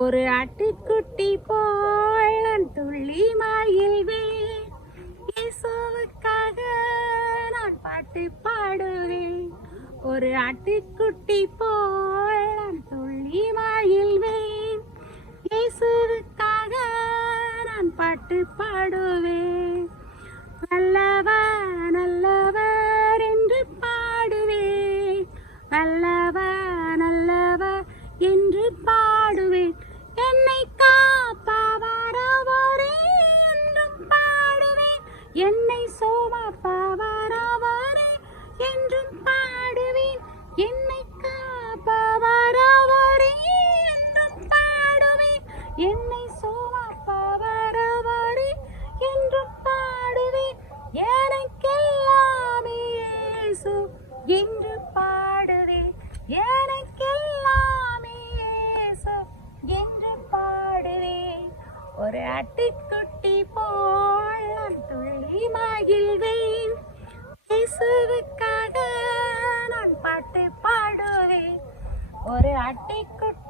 ஒரு ஆட்டுக்குட்டி போல் நான் துள்ளி மகிழ்வேன். இயேசுவுக்காக நான் பாட்டு பாடுவேன். ஒரு ஆட்டுக்குட்டி போல் நான் துள்ளி மகிழ்வேன். இயேசுவுக்காக நான் பாட்டு பாடுவேன். நல்லவர் நல்லவர் என்று பாடுவேன். நல்லவர் நல்லவர் என்று பாடுவேன். என்னை காப்பவர் அவரே என்றும் பாடுவேன். என்னை சுமப்பவர் அவரே என்றும் பாடுவேன். என்னை காப்பவர் அவரே என்றும் பாடுவேன். என்னை சுமப்பவர் அவரே என்றும் பாடுவேன். எனக்கெல்லாமே இயேசு என்று பாடுவேன். எனக்கெல்லாமே இயேசு என்று பாடுவேன். ஒரு ஆட்டுக்குட்டி போல் நான் துள்ளி மகிழ்வேன். இயேசுவுக்காக நான் பாட்டு பாடுவேன். ஒரு ஆட்டுக்குட்டி